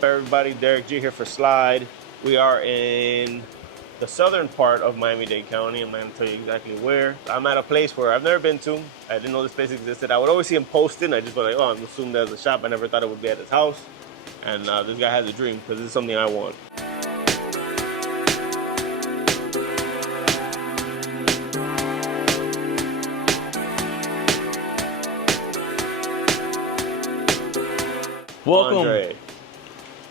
up, everybody? Derek G here for Slide. We are in the southern part of Miami-Dade County. I'm going to tell you exactly where. I'm at a place where I've never been to. I didn't know this place existed. I would always see him posting. I just was like, oh, I'm assuming there's a shop. I never thought it would be at his house. And this guy has a dream because this is something I want. Welcome.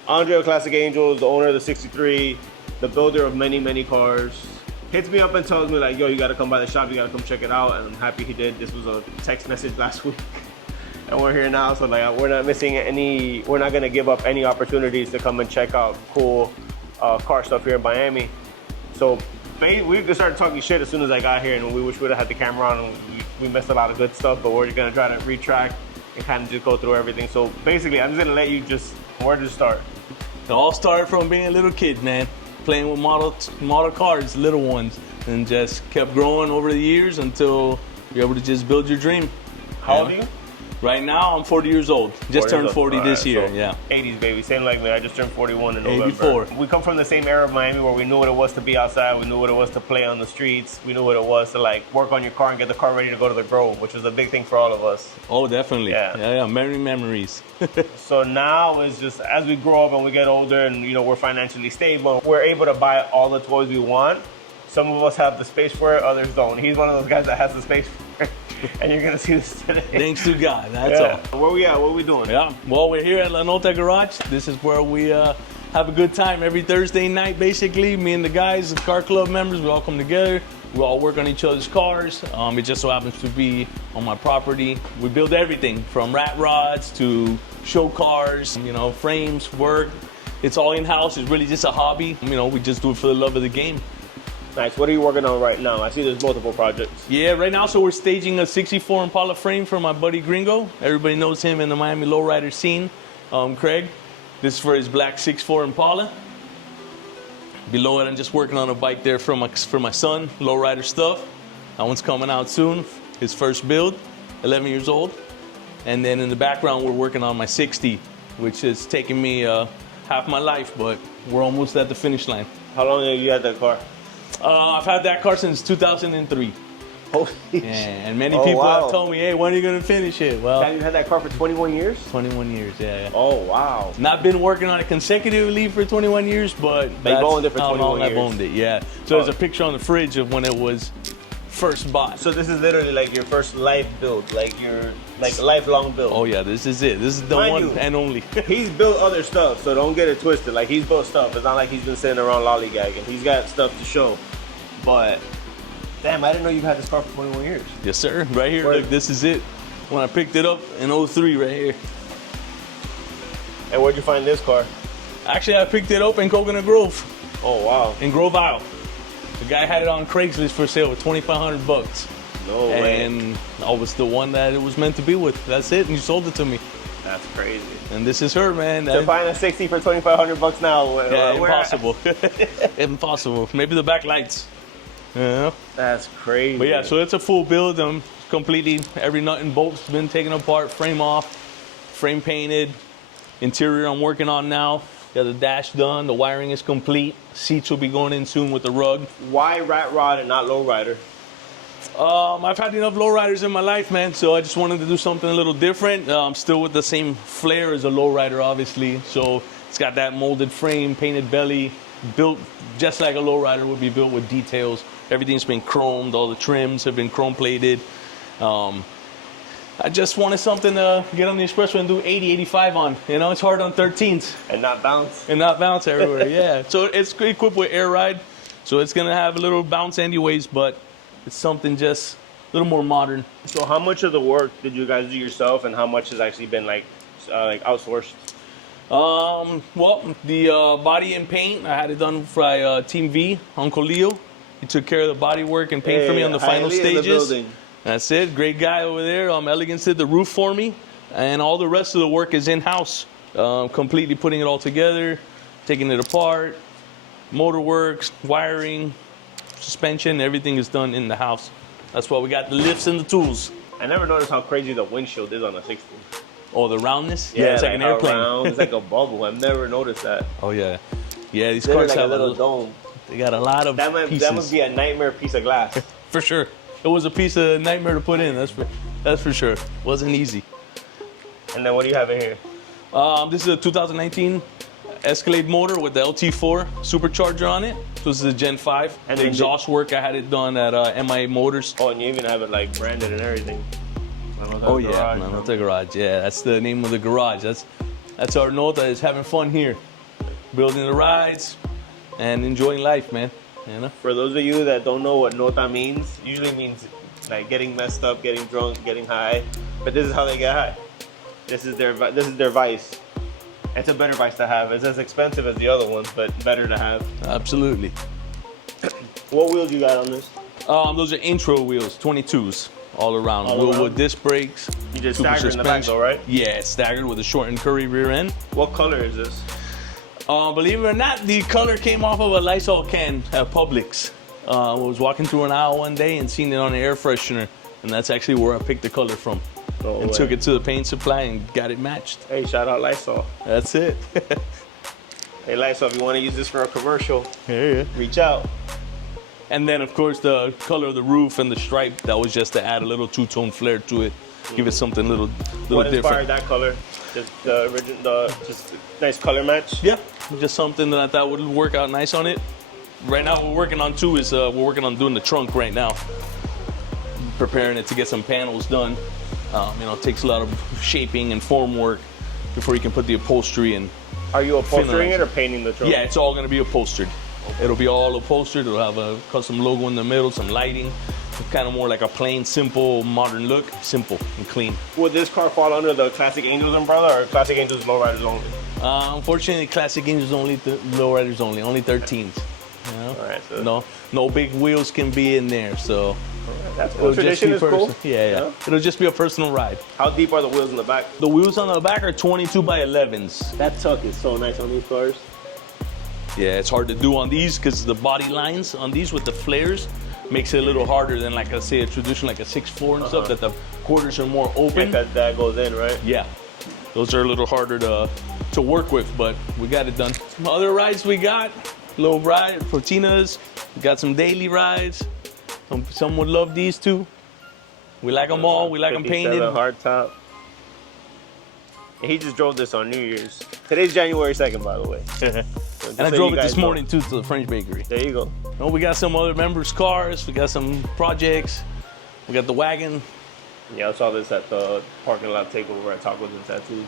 Andre of Classic Angels, the owner of the 63, the builder of many, many cars. Hits me up and tells me like, yo, you gotta come by the shop, you gotta come check it out. And I'm happy he did. This was a text message last week. And we're here now, so like we're not missing any, we're not gonna give up any opportunities to come and check out cool car stuff here in Miami. So we just started talking shit as soon as I got here, and we wish we'd have had the camera on. And we missed a lot of good stuff, but we're gonna try to retract and kind of just go through everything. So basically, I'm just gonna let you where to start. It all started from being a little kid, man, playing with model cars, little ones, and just kept growing over the years until you're able to just build your dream. How old are you? Right now, I'm 40 years old. Just turned 40 this year, so yeah. 80s, baby. Same like me. I just turned 41 in November. 84. We come from the same era of Miami where we knew what it was to be outside. We knew what it was to play on the streets. We knew what it was to like work on your car and get the car ready to go to the Grove, which was a big thing for all of us. Oh, definitely. Yeah. Many memories. So now it's just as we grow up and we get older and we're financially stable, we're able to buy all the toys we want. Some of us have the space for it, others don't. He's one of those guys that has the space for it. And you're gonna see this today. Thanks to God, that's all. Where we at? What are we doing? Yeah, well, we're here at La Nota Garage. This is where we have a good time every Thursday night, basically. Me and the guys, the car club members, we all come together. We all work on each other's cars. It just so happens to be on my property. We build everything from rat rods to show cars, frames, work. It's all in-house. It's really just a hobby. We just do it for the love of the game. Nice. What are you working on right now? I see there's multiple projects. Yeah, right now, so we're staging a 64 Impala frame for my buddy Gringo. Everybody knows him in the Miami lowrider scene, Craig. This is for his black 64 Impala. Below it, I'm just working on a bike there for my son, lowrider stuff. That one's coming out soon, his first build, 11 years old. And then in the background, we're working on my 60, which has taken me half my life, but we're almost at the finish line. How long have you had that car? I've had that car since 2003. Holy shit. And many people have told me, hey, when are you going to finish it? Well, have you had that car for 21 years? 21 years, yeah. Oh, wow. Not been working on it consecutively for 21 years, but you've owned it for 21 years. I've owned it, yeah. So there's a picture on the fridge of when it was first bought. So this is literally like your first life build, like your lifelong build. Oh yeah, this is it. This is the one and only. He's built other stuff, so don't get it twisted. Like he's built stuff. It's not like he's been sitting around lollygagging. He's got stuff to show. But damn, I didn't know you've had this car for 21 years. Yes, sir. Right here. Look, this is it. When I picked it up in 03, right here. And where'd you find this car? Actually, I picked it up in Coconut Grove. Oh wow. In Grove Isle. The guy had it on Craigslist for sale for $2,500. No way. And I was the one that it was meant to be with. That's it, and you sold it to me. That's crazy. And this is her, man. To find a 60 for $2,500 now. Yeah, impossible. Impossible. Maybe the back lights. Yeah. That's crazy. But yeah, so it's a full build. Completely, every nut and bolt's been taken apart, frame off, frame painted. Interior I'm working on now. Got the dash done, the wiring is complete. Seats will be going in soon with the rug. Why rat rod and not lowrider? I've had enough lowriders in my life, man, so I just wanted to do something a little different. I'm still with the same flair as a lowrider, obviously. So it's got that molded frame, painted belly, built just like a lowrider would be built with details. Everything's been chromed, all the trims have been chrome plated. I just wanted something to get on the expressway and do 80, 85 on. It's hard on 13s. And not bounce. And not bounce everywhere, yeah. So it's equipped with air ride, so it's gonna have a little bounce anyways, but it's something just a little more modern. So how much of the work did you guys do yourself, and how much has actually been like outsourced? Well, the body and paint, I had it done by Team V, Uncle Leo. He took care of the body work and paint for me on the final stages. That's it, great guy over there. Elegance did the roof for me, and all the rest of the work is in-house. Completely putting it all together, taking it apart, motor works, wiring, suspension, everything is done in the house. That's why we got the lifts and the tools. I never noticed how crazy the windshield is on a 60. Oh, the roundness? Yeah, it's like an airplane. Round, it's like a bubble. I've never noticed that. Oh, yeah. Yeah, these They're cars like have a little dome. They got a lot of pieces. That must be a nightmare piece of glass. For sure. It was a piece of nightmare to put in. That's for sure. Wasn't easy. And then what do you have in here? This is a 2019 Escalade motor with the LT4 supercharger on it. So this is a Gen 5. And the exhaust work, I had it done at MIA Motors. Oh, and you even have it like branded and everything. Oh yeah, Nota Garage. Yeah, that's the name of the garage. That's our Nota is having fun here, building the rides and enjoying life, man. You know. For those of you that don't know what Nota means, usually means like getting messed up, getting drunk, getting high. But this is how they get high. This is their vice. It's a better vice to have. It's as expensive as the other ones, but better to have. Absolutely. What wheels you got on this? Those are intro wheels, 22s. All around. Wheelwood disc brakes. You just staggered in the back though, right? Yeah, it's staggered with a shortened curry rear end. What color is this? Believe it or not, the color came off of a Lysol can at Publix. I was walking through an aisle one day and seen it on an air freshener, and that's actually where I picked the color from. And took it to the paint supply and got it matched. Hey, shout out Lysol. That's it. Hey, Lysol, if you want to use this for a commercial, yeah. Reach out. And then, of course, the color of the roof and the stripe, that was just to add a little two-tone flair to it, give it something little different. What inspired that color? Just the original, just nice color match? Yeah, just something that I thought would work out nice on it. Right now, what we're working on, too, is we're working on doing the trunk right now. Preparing it to get some panels done. It takes a lot of shaping and form work before you can put the upholstery in. Are you upholstering it or painting the trunk? Yeah, it's all going to be upholstered. It'll be all upholstered. It'll have a custom logo in the middle, some lighting. It's kind of more like a plain, simple, modern look. Simple and clean. Would this car fall under the Classic Angels umbrella or Classic Angels lowriders only? Unfortunately, Classic Angels only, lowriders only 13s. You know? All right, so no big wheels can be in there, so. That's cool. Tradition is cool. Yeah. It'll just be a personal ride. How deep are the wheels in the back? The wheels on the back are 22 by 11s. That tuck is so nice on these cars. Yeah, it's hard to do on these because the body lines on these with the flares makes it a little harder than, like, I say, a traditional, like a 6.4 and stuff, that the quarters are more open. Yeah, that goes in, right? Yeah. Those are a little harder to work with, but we got it done. Some other rides we got, little ride, Fortinas. We got some daily rides. Some would love these too. We like them all. We like them painted. Hard top. And he just drove this on New Year's. Today's January 2nd, by the way. And I drove it this morning too to the French bakery. There you go. Oh, we got some other members' cars. We got some projects. We got the wagon. Yeah, I saw this at the parking lot takeover at Tacos and Tattoos.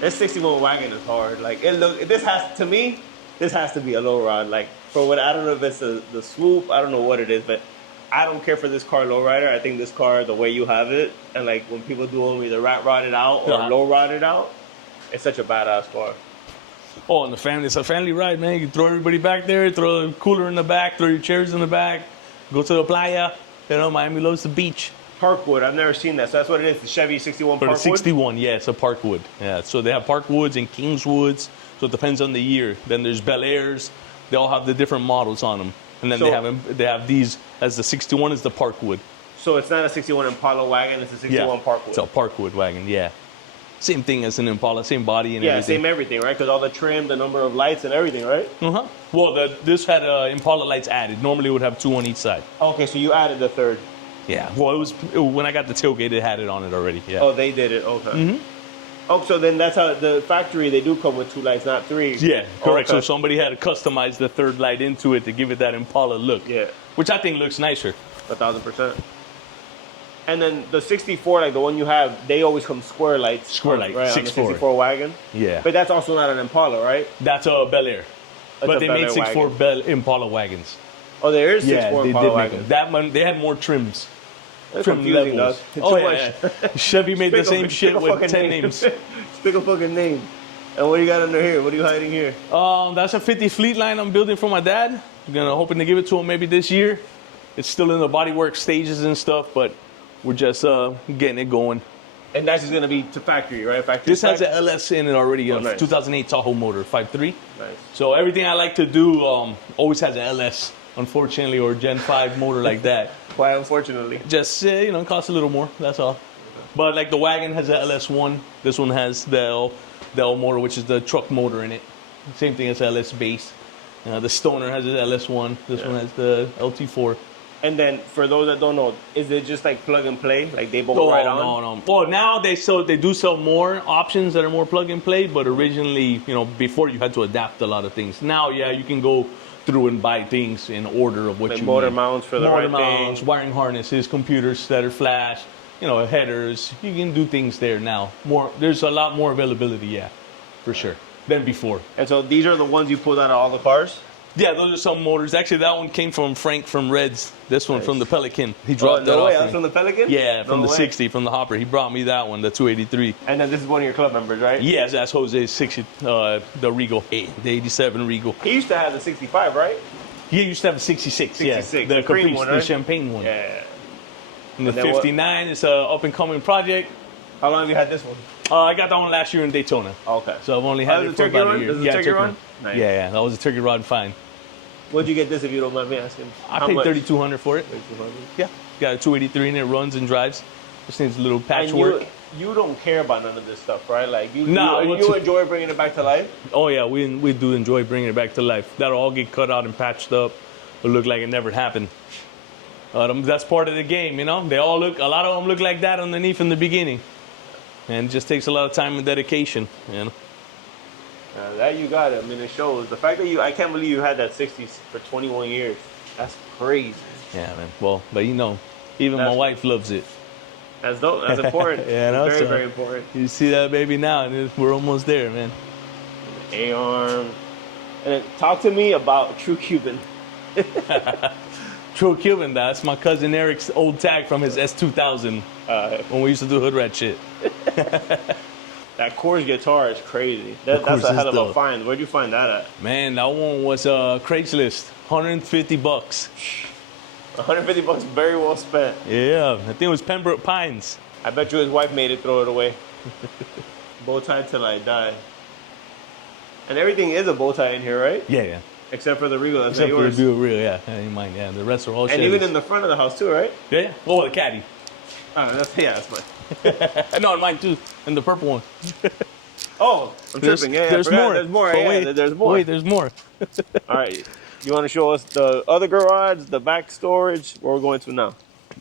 This 61 wagon is hard. Like, this has to be a low rod. Like, for what, I don't know if it's the swoop, I don't know what it is, but I don't care for this car lowrider. I think this car, the way you have it, and like when people do them either rat rod it out or low rod it out, it's such a badass car. Oh, and it's a family ride, man. You throw everybody back there, throw a cooler in the back, throw your chairs in the back, go to the playa. You know, Miami loves the beach. Parkwood, I've never seen that. So that's what it is, the Chevy 61 Parkwood? 61, yeah, it's a Parkwood. Yeah, so they have Parkwoods and Kingswoods, so it depends on the year. Then there's Bel Airs. They all have the different models on them. And then they have these, as the 61 is the Parkwood. So it's not a 61 Impala wagon, it's a 61 Parkwood. It's a Parkwood wagon, yeah. Same thing as an Impala, same body and everything. Yeah, same everything, right? Because all the trim, the number of lights and everything, right? Uh-huh. Well, this had Impala lights added. Normally it would have 2 on each side. Okay, so you added the third. Yeah, well, when I got the tailgate, it had it on it already, yeah. Oh, they did it, okay. Mm-hmm. Oh, so then that's how the factory, they do come with 2 lights, not 3. Yeah, correct. Okay. So somebody had to customize the third light into it to give it that Impala look. Yeah. Which I think looks nicer. 1,000%. And then the 64, like the one you have, they always come square lights. Square light, right, 6'4". On the 64 wagon. Yeah. But that's also not an Impala, right? That's a Bel Air. But they made 6'4" Impala wagons. Oh, there is 6'4" Impala wagons. That one, they had more trims. That's confusing, levels. Oh, yeah. Chevy made the same shit with 10 names. Pick a fucking name. And what do you got under here? What are you hiding here? That's a 50 fleet line I'm building for my dad. I'm hoping to give it to him maybe this year. It's still in the bodywork stages and stuff, but we're just getting it going. And that's just going to be to factory, right? Factory. This has an LS in it already, a nice. 2008 Tahoe motor, 5.3. Nice. So everything I like to do always has an LS, unfortunately, or Gen 5 motor like that. Why, unfortunately? Just, it costs a little more, that's all. But like the wagon has the LS1. This one has the L motor, which is the truck motor in it. Same thing as LS base. The Stoner has the LS1. This one has the LT4. And then for those that don't know, is it just like plug and play? Like they both ride on? No. Well, now they do sell more options that are more plug and play, but originally, before you had to adapt a lot of things. Now, yeah, you can go through and buy things in order of what like you motor need. mounts for the motor right mounts, thing. wiring harnesses, computers that are flash, headers. You can do things there now. There's a lot more availability, yeah, for sure, than before. And so these are the ones you pulled out of all the cars? Yeah, those are some motors. Actually, that one came from Frank from Reds. This one from the Pelican. He dropped that no off. way, that's from the Pelican? Yeah, from No the way. 60, from the Hopper. He brought me that one, the 283. And then this is one of your club members, right? Yes, that's Jose's 60, the Regal, the 87 Regal. He used to have the 65, right? He used to have a 66, 66, yeah. the cream Caprice, one, the right? champagne one. Yeah. And the And then what- 59 is an up-and-coming project. How long have you had this one? I got that one last year in Daytona. Okay. So I've only had Oh, it the for turkey about run? a year. Does the Yeah, turkey run? Nice. Yeah, that was a turkey rod fine. What'd you get this, if you don't mind me asking? I paid $3,200 for it. 3,200. Yeah. Got a 283 and it runs and drives. Just needs a little And patchwork. you don't care about none of this stuff, right? Like you what's- enjoy bringing it back to life? Oh yeah, we do enjoy bringing it back to life. That'll all get cut out and patched up. It'll look like it never happened. That's part of the game, They all a lot of them look like that underneath in the beginning. And it just takes a lot of time and dedication, That you got it. I mean, it shows. The fact that I can't believe you had that 60s for 21 years. That's crazy. Yeah, man. Well, but even my wife loves it. That's dope. That's important. Yeah, Very, so very important. You see that baby now, and we're almost there, man. A-arm. And then talk to me about True Cuban. True Cuban, that's my cousin Eric's old tag from his S2000 when we used to do hood rat shit. That Coors guitar is crazy. That's Coors a hell is of a dope. find. Where'd you find that at? Man, that one was Craigslist, $150. $150 very well spent. Yeah, I think it was Pembroke Pines. I bet you his wife made it throw it away. Bow tie till I die. And everything is a bow tie in here, right? Yeah. Except for the Regal. That's Except for yours. the Buick Real, yeah. I ain't mind, yeah. The rest are all And Chevys. even in the front of the house too, right? Yeah. Oh, the caddy. That's fine. No, mine too. And the purple one. Oh, I'm tripping. Yeah, there's I forgot. more. There's more. Oh, Yeah, wait, there's more. Wait, there's more. All right. You want to show us the other garage, the back storage, where we're going to now?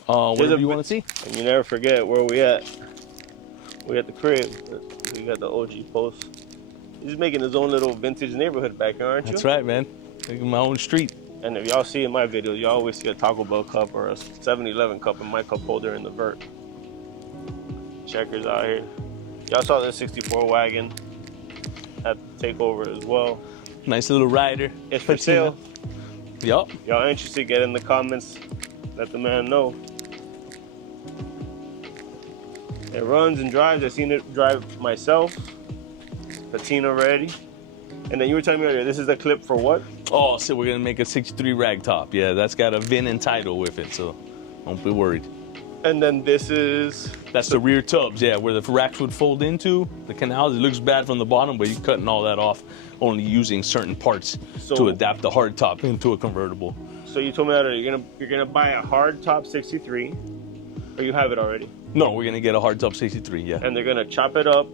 Whatever you want to see. And you never forget where we at. We at the crib. We got the OG post. He's making his own little vintage neighborhood back here, aren't you? That's right, man. Making my own street. And if y'all see in my videos, you always see a Taco Bell cup or a 7-Eleven cup in my cup holder in the vert. Checkers out here. Y'all saw this 64 wagon at the takeover as well. Nice little rider. It's for sale. Yup. Y'all interested, get in the comments. Let the man know. It runs and drives. I've seen it drive myself. Patina ready. And then you were telling me earlier, this is a clip for what? Oh, so we're going to make a 63 rag top. Yeah, that's got a VIN and title with it, so don't be worried. And then this is... That's the rear tubs, yeah, where the racks would fold into. The canals, it looks bad from the bottom, but you're cutting all that off, only using certain parts to adapt the hard top into a convertible. So you told me earlier, you're gonna buy a hard top 63, or you have it already? No, we're going to get a hard top 63, yeah. And they're gonna chop it up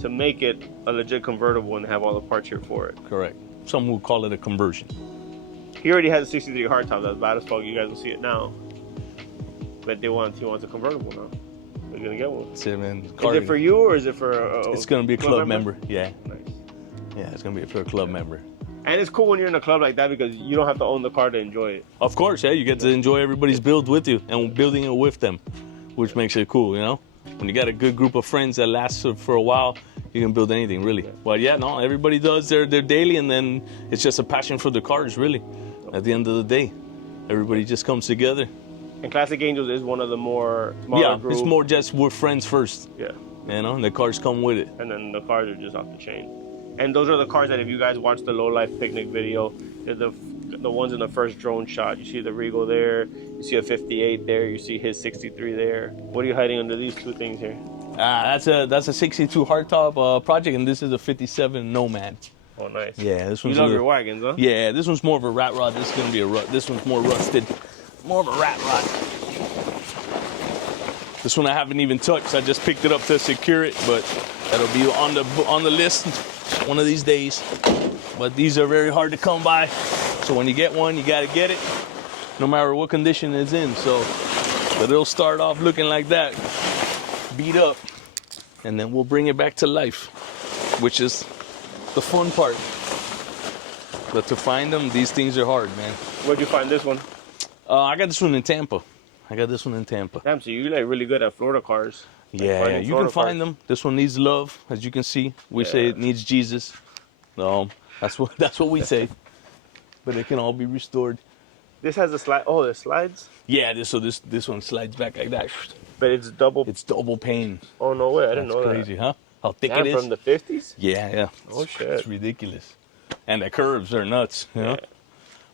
to make it a legit convertible and have all the parts here for it. Correct. Some would call it a conversion. He already has a 63 hard top. That's bad as fuck. You guys will see it now. But he wants a convertible now. We're gonna get one. That's it, man. Is it for you or is it for It's going to be a club member. Yeah. Nice. Yeah, it's going to be for a club member. And it's cool when you're in a club like that because you don't have to own the car to enjoy it. Of course, yeah, you get to enjoy everybody's build with you and building it with them, which makes it cool, When you got a good group of friends that lasts for a while, you can build anything, really. But yeah, no, everybody does their daily, and then it's just a passion for the cars, really. At the end of the day, everybody just comes together. And Classic Angels is one of the more smaller group. It's more just we're friends first. Yeah. And the cars come with it. And then the cars are just off the chain. And those are the cars that if you guys watch the Low Life Picnic video, they're the ones in the first drone shot. You see the Regal there, you see a 58 there, you see his 63 there. What are you hiding under these two things here? That's a 62 hardtop project, and this is a 57 Nomad. Oh, nice. Yeah, this one's You love your wagons, huh? Yeah, this one's more of a rat rod. This is gonna be this one's more rusted. More of a rat rod. This one I haven't even touched. I just picked it up to secure it, but that'll be on the list one of these days. But these are very hard to come by. So when you get one, you gotta get it, no matter what condition it's in. So, but it'll start off looking like that, beat up, and then we'll bring it back to life, which is the fun part. But to find them, these things are hard, man. Where'd you find this one? I got this one in Tampa. Damn, so you're like really good at Florida cars. Yeah, you can find them. This one needs love, as you can see. We say it needs Jesus. That's what we say. But it can all be restored. This has a slide. Oh, it slides. Yeah, this one slides back like that. But it's double. It's double pane. Oh no way! I didn't know that. That's crazy, huh? How thick it is. From the 50's. Yeah. Oh shit! It's ridiculous. And the curves are nuts. You know?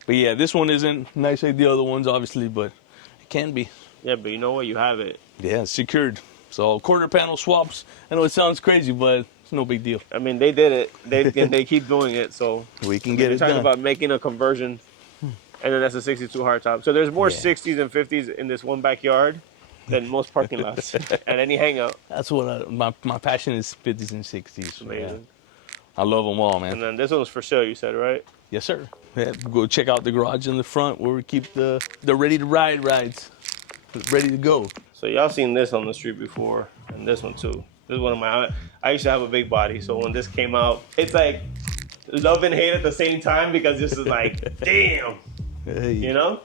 But yeah, this one isn't nice like the other ones, obviously, but it can be. Yeah, but you know what? You have it. Yeah, it's secured. So quarter panel swaps. I know it sounds crazy, but it's no big deal. I mean, they did it. They keep doing it, so we can get it done. Talking about making a conversion, and then that's a 62 hardtop. So there's more 60s and 50s in this one backyard than most parking lots at any hangout. That's what my passion is. 50s and 60s. Amazing. I love them all, man. And then this one's for sale, you said, right? Yes, sir. Yeah, go check out the garage in the front where we keep the ready to ride rides, ready to go. So y'all seen this on the street before, and this one too. This is one of my. I used to have a big body, so when this came out, it's like love and hate at the same time because this is like, damn, hey. You know.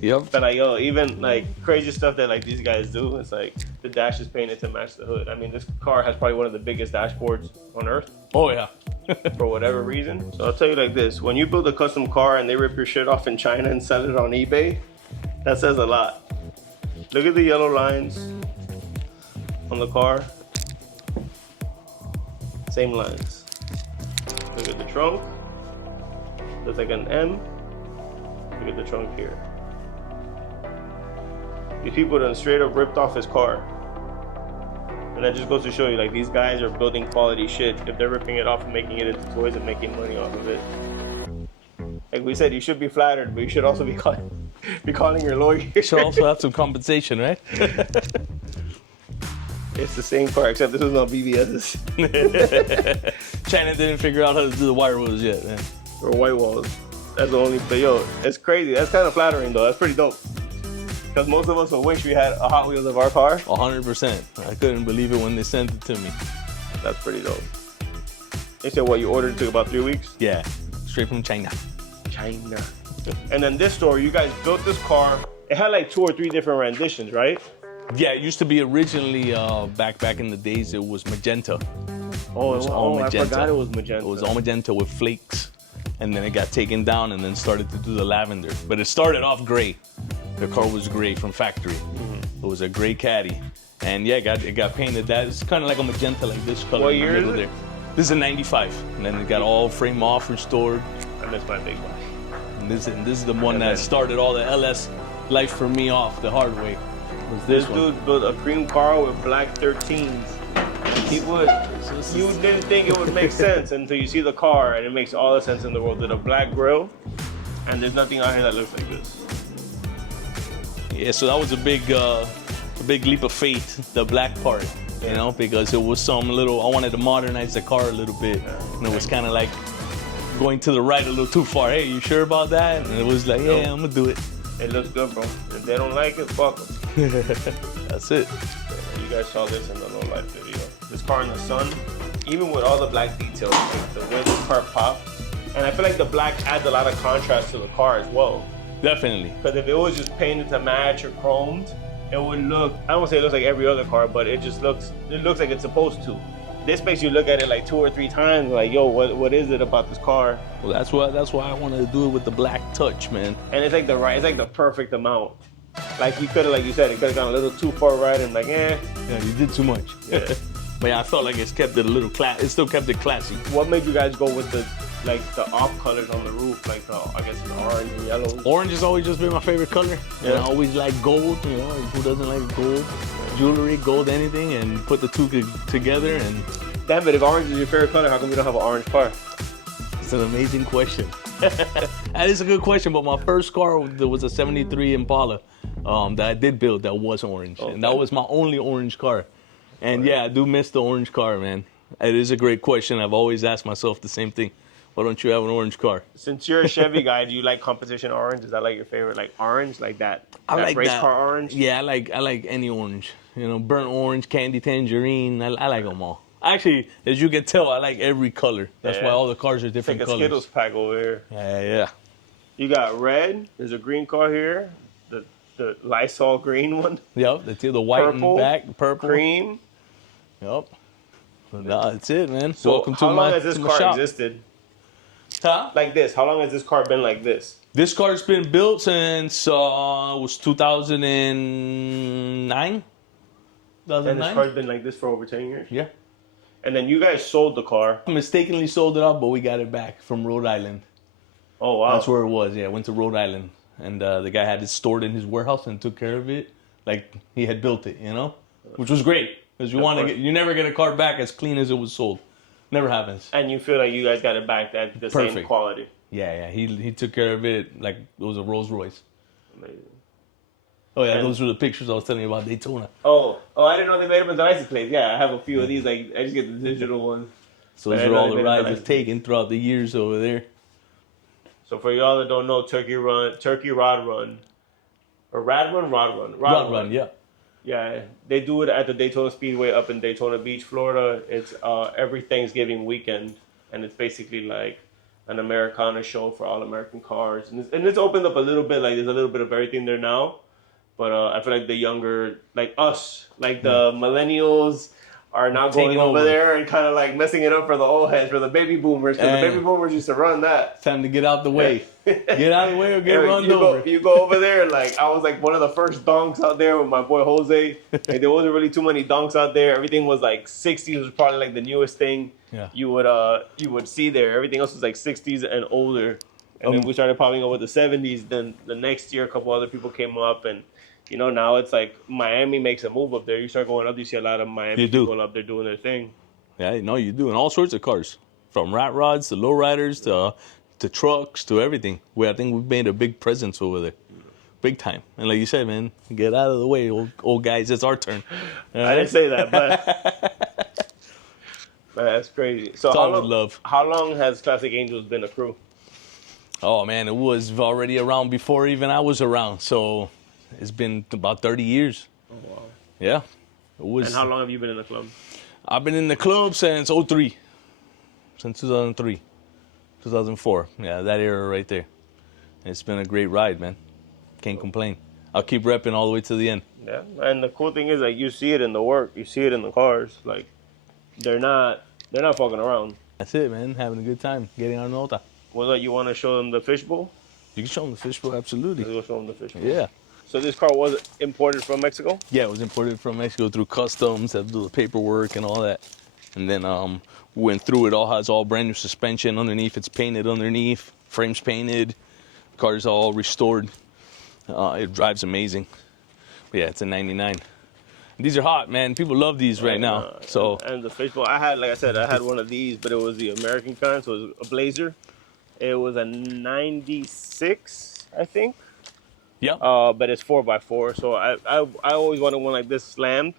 Yep. But like, yo, even like crazy stuff that like these guys do, it's like the dash is painted to match the hood. I mean, this car has probably one of the biggest dashboards on earth. Oh yeah. For whatever reason. So I'll tell you like this: when you build a custom car and they rip your shit off in China and sell it on eBay, that says a lot. Look at the yellow lines on the car. Same lines. Look at the trunk. Looks like an M. Look at the trunk here. These people done straight up ripped off his car. And that just goes to show you, like, these guys are building quality shit if they're ripping it off and making it into toys and making money off of it. Like we said, you should be flattered, but you should also be calling your lawyer. You should also have some compensation, right? It's the same car, except this was on BBS's. China didn't figure out how to do the wire wheels yet, man. Or white walls. That's the only, but yo, it's crazy. That's kind of flattering, though. That's pretty dope. Because most of us will wish we had a Hot Wheels of our car. 100%. I couldn't believe it when they sent it to me. That's pretty dope. They said, what, you ordered it took about 3 weeks? Yeah, straight from China. China. And then this store, you guys built this car. It had like 2 or 3 different renditions, right? Yeah, it used to be originally, back in the days, it was magenta. Oh, it was all magenta. I forgot it was magenta. It was all magenta with flakes. And then it got taken down and then started to do the lavender. But it started off gray. The car was gray from factory. Mm-hmm. It was a gray caddy. And yeah, it got painted that. It's kind of like a magenta, like this color. What year is it? This is a 95. And then it got all frame off, restored. I miss my big body. And this is the one that started all the LS life for me off the hard way. Was this dude built a cream car with black 13s. You didn't think it would make sense until you see the car, and it makes all the sense in the world. With a black grille, and there's nothing out here that looks like this. Yeah, so that was a big leap of faith, the black part, you know, because it was I wanted to modernize the car a little bit, and it was kind of like going to the right a little too far. Hey, you sure about that? And it was like, yeah, I'm gonna do it. It looks good, bro. If they don't like it, fuck them. That's it. You guys saw this in the low life video. This car in the sun, even with all the black details, like the way this car pops, and I feel like the black adds a lot of contrast to the car as well. Definitely. Because if it was just painted to match or chromed, it would look, I don't want to say it looks like every other car, but it looks like it's supposed to. This makes you look at it like 2 or 3 times, like, yo, what is it about this car? Well, that's why I wanted to do it with the black touch, man. And it's like the perfect amount. Like you could have, like you said, it could have gone a little too far right and like, Yeah, you did too much. Yeah. But yeah, I felt like it's kept it a little it still kept it classy. What made you guys go with the off colors on the roof, like I guess the orange and yellow? Orange has always just been my favorite color. Yeah. And I always like gold, you know, who doesn't like gold? Jewelry, gold, anything, and put the two together and... Damn it, if orange is your favorite color, how come we don't have an orange car? It's an amazing question. That is a good question, but my first car was a 73 Impala. that I did build that was orange, Okay. and that was my only orange car. And yeah, I do miss the orange car, man. It is a great question. I've always asked myself the same thing. Why don't you have an orange car? Since you're a Chevy guy, do you like competition orange? Is that like your favorite, like orange, like that? I that like race that. car orange. Yeah, I like any orange. You know, burnt orange, candy tangerine. I like them all. Actually, as you can tell, I like every color. That's why all the cars are It's different like a colors. Skittles pack over here. Yeah. You got red. There's a green car here. The Lysol green one. Yep, the white Purple, and back, purple. Cream. Yep. Nah, that's it, man. So Welcome to how long has this to my car shop. existed? Huh? Like this? How long has this car been like this? This car's been built since it was 2009. And 2009. this car's been like this for over 10 years? Yeah. And then you guys sold the car. I mistakenly sold it off, but we got it back from Rhode Island. Oh, wow. That's where it was. Yeah, went to Rhode Island, and the guy had it stored in his warehouse and took care of it, like he had built it. You know, which was great because you never get a car back as clean as it was sold. Never happens. And you feel like you guys got it back at the same Perfect. quality. Yeah. He took care of it like it was a Rolls Royce. Amazing. Oh yeah, And- those were the pictures I was telling you about Daytona. Oh, I didn't know they made them into license plates. Yeah, I have a few of these. Like I just get the digital ones. So But those I are know all they the made rides them I've taken throughout the years over there. So for y'all that don't know, Turkey Rod Run, Rod Run, yeah. Yeah, they do it at the Daytona Speedway up in Daytona Beach, Florida. It's every Thanksgiving weekend, and it's basically like an Americana show for all American cars, and it's opened up a little bit. Like there's a little bit of everything there now, but I feel like the younger, like us, like the millennials, are now going Taking over over. there and kind of like messing it up for the old heads, for the baby boomers, because the Hey. baby boomers used to run that. Time to get out the way. Get out of the way or get Yeah, run you over. you go over there, like I was like one of the first donks out there with my boy Jose. Like, there wasn't really too many donks out there. Everything was like 60s was probably like the newest thing Yeah. you would see there. Everything else was like 60s and older. And then we started popping up with the 70s. Then the next year, a couple other people came up, and you know now it's like Miami makes a move up there. You start going up, you see a lot of Miami You do. people up there doing their thing. Yeah, no, you do. And all sorts of cars. From rat rods to lowriders to trucks to everything. I think we've made a big presence over there. Big time. And like you said, man, get out of the way, old guys. It's our turn. All I right? didn't say that, but man, that's crazy. So It's all with love. how long has Classic Angels been a crew? Oh, man, it was already around before even I was around. So it's been about 30 years. Oh wow! Yeah. It was. And how long have you been in the club? I've been in the club since 03. Since 2003. 2004. Yeah, that era right there. It's been a great ride, man. Can't complain. I'll keep repping all the way to the end. Yeah, and the cool thing is like you see it in the work, you see it in the cars. Like they're not fucking around. That's it, man. Having a good time. Getting our nota. Was that you want to show them the fishbowl? You can show them the fishbowl, absolutely. Let's go show them the fishbowl. Yeah. So this car was imported from Mexico. Yeah, it was imported from Mexico through customs, had to do the paperwork and all that. And then we went through it all, has all brand new suspension underneath. It's painted underneath, frames painted, car's all restored. It drives amazing. But yeah, it's a 99. These are hot, man. People love these right now. So and the fishbowl, I had, like I said, I had one of these, but it was the American kind, so it was a Blazer. It was a 96, I think. yeah, But it's 4x4, so I always wanted one like this slammed.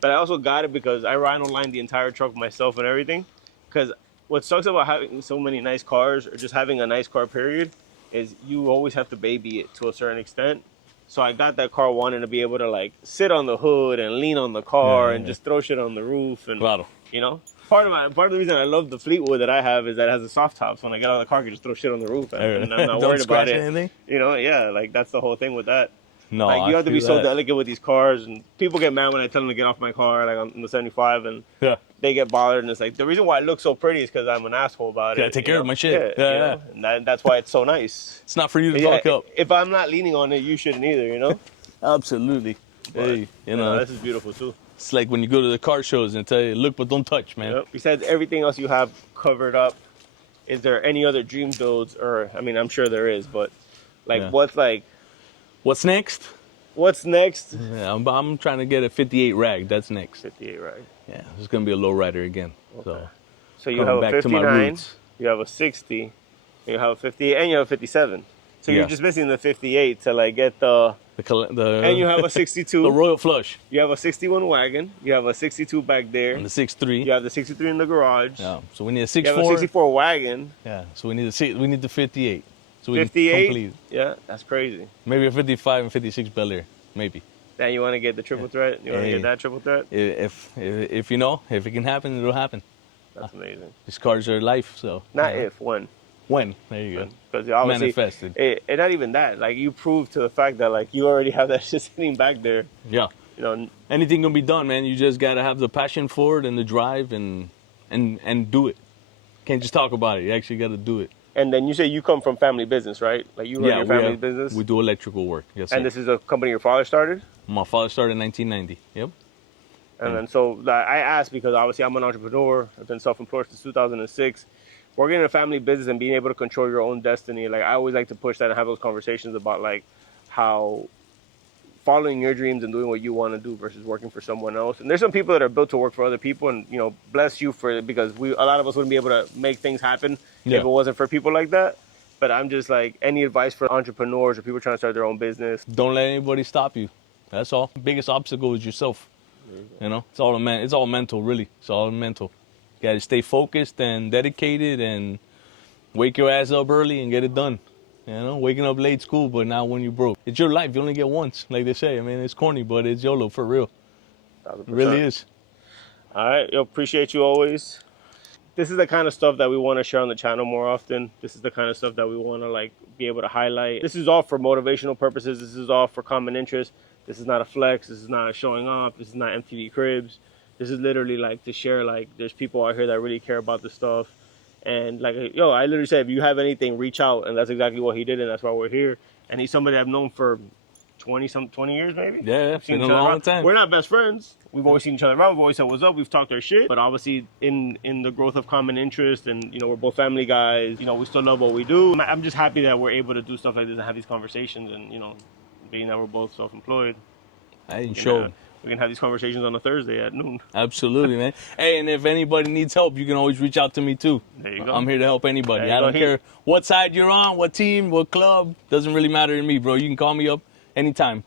But I also got it because I rhino lined the entire truck myself and everything. Because what sucks about having so many nice cars, or just having a nice car period, is you always have to baby it to a certain extent. So I got that car wanting to be able to like sit on the hood and lean on the car and just throw shit on the roof and claro. you know. Part of the reason I love the Fleetwood that I have is that it has a soft top. So when I get out of the car, I can just throw shit on the roof and I'm not Don't worried about scratch it. anything? You know, yeah, like that's the whole thing with that. No, Like you I have to be feel so that. delicate with these cars, and people get mad when I tell them to get off my car, like on the 75, and Yeah. they get bothered. And it's like the reason why it looks so pretty is because I'm an asshole about Yeah, it. take you care of know? my shit. Yeah, Yeah, you know? And that's why it's so nice. It's not for you to Yeah, talk up. if I'm not leaning on it, you shouldn't either. You know. Absolutely. Hey, you know, this is beautiful too. it's like when you go to the car shows and tell you, look but don't touch, man. Yep. Besides everything else you have covered up, is there any other dream builds? Or I mean, I'm sure there is, but like, Yeah. What's next? what's next? Yeah, I'm trying to get a 58 rag. That's next. 58, right? Yeah, it's gonna be a lowrider again. So So you Coming have a back to my 59, roots. you have a 60, you have a 58, and you have a 57. So you're just missing the 58 to like get the and you have a 62. The Royal Flush. You have a 61 wagon. You have a 62 back there. And the 6.3. You have the 63 in the garage. Yeah. So we need a 6.4. You have a 64 wagon. Yeah. So we need the 58. So we 58. complete. Yeah, that's crazy. Maybe a 55 and 56 Bel Air. Maybe. Now you want to get the triple threat? You want to get that triple threat? If you know, if it can happen, it'll happen. That's amazing. These cars are life, so. Not if, when. When? There you go. Because obviously, manifested. And not even that. Like you proved to the fact that like you already have that shit sitting back there. Yeah. You know, anything can be done, man. You just gotta have the passion for it and the drive and do it. Can't just talk about it. You actually gotta do it. And then you say you come from family business, right? Like you run your family business. We do electrical work. Yes. And sir. This is a company your father started. My father started in 1990. Yep. And then so I asked because obviously I'm an entrepreneur. I've been self-employed since 2006. Working in a family business and being able to control your own destiny. Like I always like to push that and have those conversations about like how following your dreams and doing what you want to do versus working for someone else. And there's some people that are built to work for other people, and you know, bless you for it, because a lot of us wouldn't be able to make things happen if it wasn't for people like that. But I'm just like, any advice for entrepreneurs or people trying to start their own business? Don't let anybody stop you. That's all. Biggest obstacle is yourself. You know, it's all mental, really. It's all mental. You gotta stay focused and dedicated and wake your ass up early and get it done. You know, waking up late's cool, but not when you're broke. It's your life. You only get once, like they say. I mean, it's corny, but it's YOLO for real. 1,000%. It really is. All right. Yo, appreciate you always. This is the kind of stuff that we want to share on the channel more often. This is the kind of stuff that we want to like be able to highlight. This is all for motivational purposes. This is all for common interest. This is not a flex. This is not a showing off. This is not MTV Cribs. This is literally like to share, like, there's people out here that really care about this stuff. And like, yo, I literally said, if you have anything, reach out. And that's exactly what he did. And that's why we're here. And he's somebody I've known for 20 years, maybe. Yeah, it's been a long time. We're not best friends. We've always seen each other around. We've always said what's up. We've talked our shit. But obviously in the growth of common interest, and, you know, we're both family guys, you know, we still love what we do. I'm just happy that we're able to do stuff like this and have these conversations. And, you know, being that we're both self-employed. We can have these conversations on a Thursday at noon. Absolutely, man. Hey, and if anybody needs help, you can always reach out to me too. There you go. I'm here to help anybody. I don't care what side you're on, what team, what club. Doesn't really matter to me, bro. You can call me up anytime.